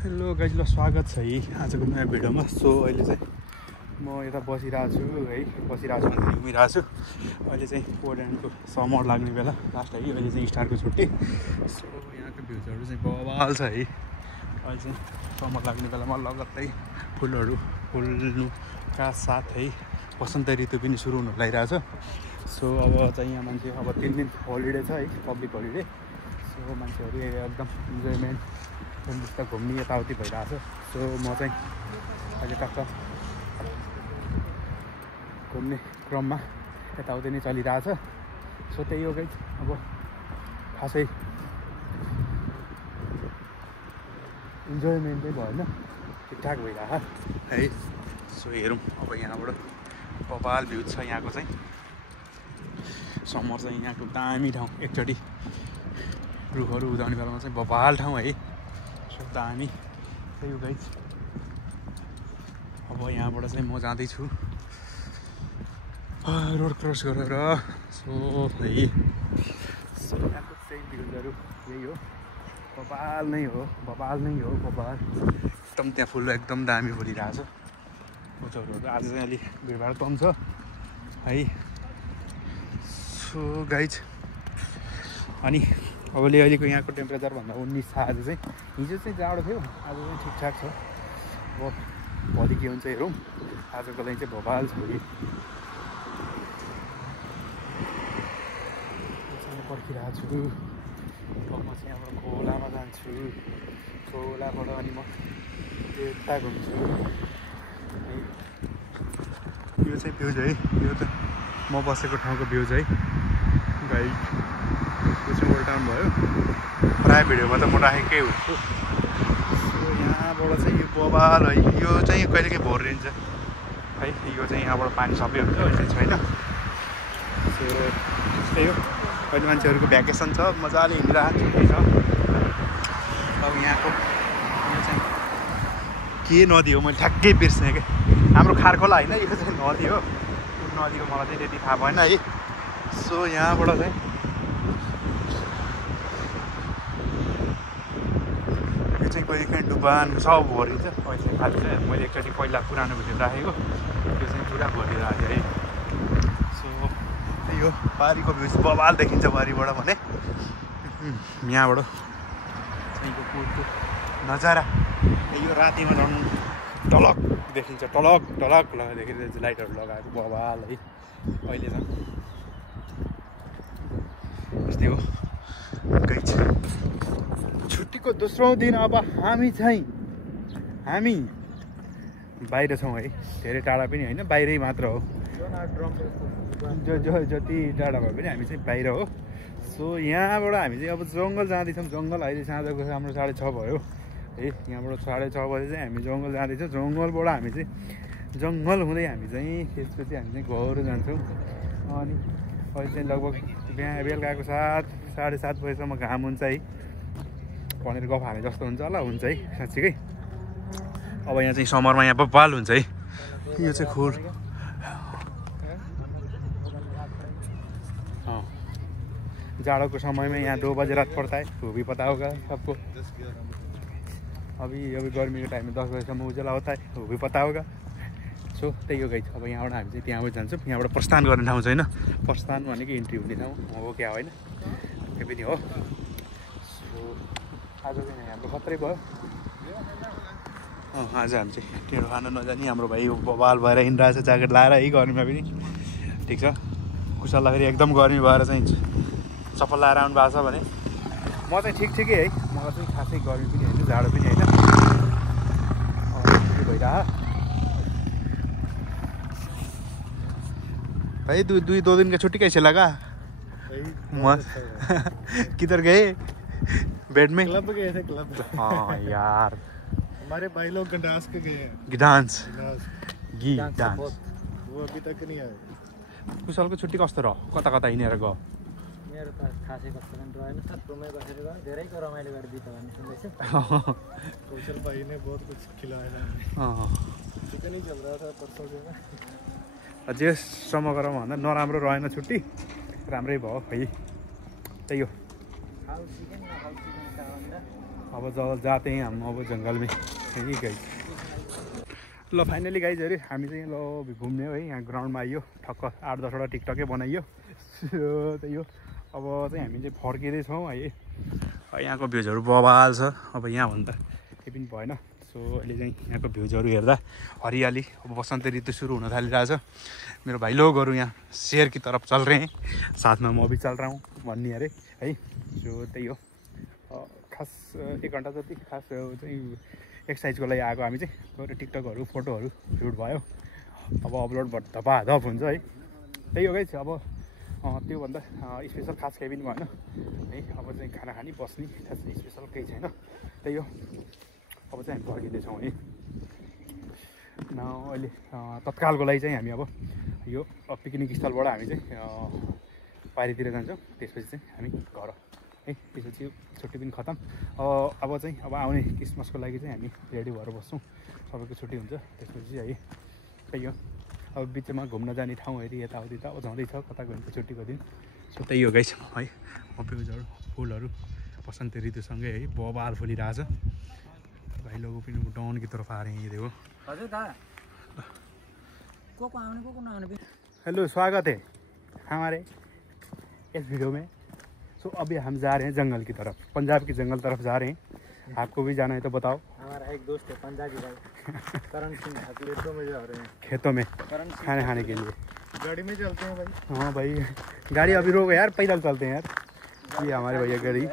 Hello guys, ल स्वागत छ है आजको नयाँ भिडियोमा। सो अहिले चाहिँ म यता बसिरहेको छु है, घुमिरहेको छु। अहिले चाहिँ पोल्यान्डको समर लाग्ने बेला लास्ट है, अहिले चाहिँ स्टारको छुट्टी। सो यहाँको भ्युजहरू चाहिँ बवाल छ है। अहिले चाहिँ समर लाग्ने बेलामा लगत्तै फुलहरू फुल्नुका साथ है वसन्त ऋतु पनि सुरु हुन लागिरहेछ। सो अब चाहिँ यहाँ मान्छे अब 3 दिन होलिडे छ है, पब्लिक होलिडे। सो मान्छेहरू एकदम इन्जोयमेन्ट जस्तो घुम्ने यताउति भइरहेछ। सो म चाहिँ अहिले टक्क घुम्ने क्रममा यताउति नै चलिरहेछ। सो त्यही हो गाइज, अब खासै इन्जोयमेन्टै भएन, ठिकठाक भइरह है। सो हेरौँ अब यहाँबाट बवाल भ्यू छ यहाँको चाहिँ। समर चाहिँ यहाँको दामी ठाउँ, एकचोटि रुखहरू उदाउने बेलामा चाहिँ बवाल ठाउँ है। सो दामी त्यही हो गाइज। अब यहाँबाट चाहिँ म जाँदैछु रोड क्रस गरेर। सो है, सो यहाँको चाहिँ भ्युजहरू यही हो, बवाल नै हो। एकदम त्यहाँ फुल एकदम दामी फुलिरहेछ। फुलहरू आज चाहिँ अलिक भिडभाड कम छ है। सो गाइज, अनि अहिलेको यहाँको टेम्परेचर भन्दा 19 छ। आज चाहिँ हिजो चाहिँ जाडो थियो, आज चाहिँ ठिकठाक छ। अब भोलि के हुन्छ हेरौँ। आजको लागि चाहिँ बवाल छ कि पर्खिरहेको छु। म चाहिँ यहाँबाट खोलामा जान्छु, खोलाबाट अनि म त्यता घुम्छु है। यो चाहिँ भ्युज है, यो त म बसेको ठाउँको भ्युज है गाइड। यो चाहिँ ओल्ड टाउन भयो, प्रायः भिडियोमा त म राखेकै हुन्छु। सो यहाँबाट चाहिँ यो बवाल है, यो चाहिँ कहिले काहीँ भोरिन्छ है। यो चाहिँ यहाँबाट पानी सबै हुन्छ, अहिले छैन। सो त्यही हो, अहिले मान्छेहरूको भ्याकेसन छ, मजाले हिँडिरहेको छ। अब यहाँको यो चाहिँ के नदी हो मैले ठ्याक्कै बिर्सेँ क्या। हाम्रो खारखोला होइन, यो चाहिँ नदी हो। नदीको मलाई चाहिँ त्यति थाहा भएन है। सो यहाँबाट चाहिँ यो चाहिँ कहिले काहीँ डुबान सब भरिन्छ। अहिले खालि चाहिँ मैले एकचोटि पहिला पुरानो भिडियो राखेको, त्यो चाहिँ पुरा भरिरहेको थियो है। सो त्यही हो, बारीको भ्यू चाहिँ बवाल देखिन्छ बारीबाट भने। यहाँबाट चाहिँ यो पुलको नजारा यो रातिमा झन् टलक देखिन्छ, टलक देखिन्छ। लाइटहरू लगाएको बवाल है। अहिले झन् यस्तै हो गाइज। छुट्टीको दोस्रो दिन अब हामी बाहिर छौँ है। धेरै टाढा पनि होइन, बाहिरै मात्र हो। जति टाढा भए पनि हामी चाहिँ बाहिर हो। सो यहाँबाट हामी चाहिँ अब जङ्गल जाँदैछौँ। जङ्गल अहिले साँझको हाम्रो 6:30 भयो है। यहाँबाट 6:30 बजे चाहिँ हामी जङ्गल जाँदैछौँ। जङ्गलबाट हामी चाहिँ जङ्गल हुँदै हामी चाहिँ त्यसपछि हामी चाहिँ घर जान्छौँ। अनि अहिले चाहिँ लगभग बेलुकाको 7-7:30 बजीसम्म घाम हुन्छ है भनेर गफ हाने जस्तो हुन्छ होला, हुन्छ है साँच्चीकै। अब यहाँ चाहिँ समरमा यहाँ बवाल हुन्छ है। यो चाहिँ खोल जाड़ों के समय में यहाँ 2 बजे रात पड़ता है, वो भी पता होगा सबको। अभी गर्मी के टाइम में 10 बजेसम्म उज्याला होता है, वो भी पता होगा। सो त्यही हो गाइज। अब यहाँबाट हामी चाहिँ त्यहाँबाट जान्छौँ। यहाँबाट प्रस्थान गर्ने ठाउँ छैन, प्रस्थान भनेको इन्ट्री हुने ठाउँ हो क्या होइन, त्यो पनि हो। सो आज चाहिँ हाम्रो खत्रै भयो। आज हामी चाहिँ टेढो खान नजाने, हाम्रो भाइ बवाल भएर हिँडिरहेछ ज्याकेट लाएर है गर्मीमा पनि। ठिक छ, कुशललाई फेरि एकदम गर्मी भएर चाहिँ चप्पल लाएर आउनु भएको छ भने म चाहिँ ठिकै है। मलाई चाहिँ खासै गर्मी पनि होइन, जाडो पनि होइन, के भइरह। भाई 2 दिन का छुट्टी कैसे लगा? किधर गए? बेड में क्लब गए थे, क्लब। हाँ यार, हमारे भाई लोग गडांस के गए हैं। डांस वो अभी तक नहीं आए। कुशलको छुट्टी कस्तो रह्यो? कता हिँडेर गयो? मेरो त खासै कस्तो पनि रहेन, रुममै बसेर गयो। धेरैको रमाइलो गरेर बित्यो भन्ने सुन्दैछु। कौशल भाई ने बहुत कुछ खिलाया है। चिकन ही चल रहा था परसों से। जेसम्म गरौँ भन्दा नराम्रो रहेन छुट्टी, राम्रै भयो है। त्यही हो, अब जाते हैं हम अब जंगल में है गाइज। ल फाइनली गाइज अरे हामी चाहिँ ल घुम्ने हो है। यहाँ ग्राउन्डमा आइयो ठक्क 8-10वटा टिकटकै बनाइयो। त्यही हो अब चाहिँ हामी चाहिँ फर्किँदैछौँ है। यहाँको भ्युजहरू बवाल छ। अब यहाँ भन्दा केही पनि भएन। सो अहिले चाहिँ यहाँको भ्युजहरू हेर्दा हरियाली अब बसन्त ऋतु सुरु हुन थालिरहेछ। मेरो भाइ लोगहरू यहाँ शेर की तरफ चल रहे हैं, साथ में म भी चल रहा हूँ भन्ने अरे है। सो त्यही हो खास 1 घन्टा जति खास चाहिँ एक्सर्साइजको लागि आएको हामी चाहिँ। गएर टिकटकहरू फोटोहरू सुट भयो। अब अपलोड धपाधप हुन्छ है। त्यही हो गाइस। अब त्योभन्दा स्पेसल खास केही पनि भएन है। अब चाहिँ खाना खाने बस्ने खास स्पेसल केही छैन। त्यही हो अब चाहिँ हामी फर्किँदैछौँ है। अहिले तत्कालको लागि चाहिँ हामी अब यो पिकनिक स्थलबाट हामी चाहिँ पारीतिर जान्छौँ। त्यसपछि चाहिँ हामी घर है। त्यसपछि छुट्टी पनि खतम। अब चाहिँ अब आउने क्रिसमसको लागि चाहिँ हामी रेडी भएर बस्छौँ। सबैको छुट्टी हुन्छ त्यसपछि है। त्यही हो अब बिचमा घुम्न जाने ठाउँहरू यताउति त अब जाँदैछ कता गइन्छ छुट्टीको दिन। सो त्यही हो गाइस है। भ्युजहरू फुलहरू बसन्त ऋतुसँगै है बबाल फुलिरहेछ। भाई लोगों पनि डाउन की तरफ आ रहे हैं ये देखो। हेलो स्वागत है हमारे इस वीडियो में। सो अभी हम जा रहे हैं जंगल की तरफ, पंजाब की जंगल तरफ जा रहे हैं। आपको भी जाना है तो बताओ। हमारा एक दोस्त है पंजाबी भाई करण सिंह, खेतों में जा रहे हैं। खेतों में खाने खाने के लिए गाड़ी में चलते हैं भाई। हाँ भाई गाड़ी अभी रोको यार, पैदल चलते हैं यार। ये हमारे भैया गाड़ी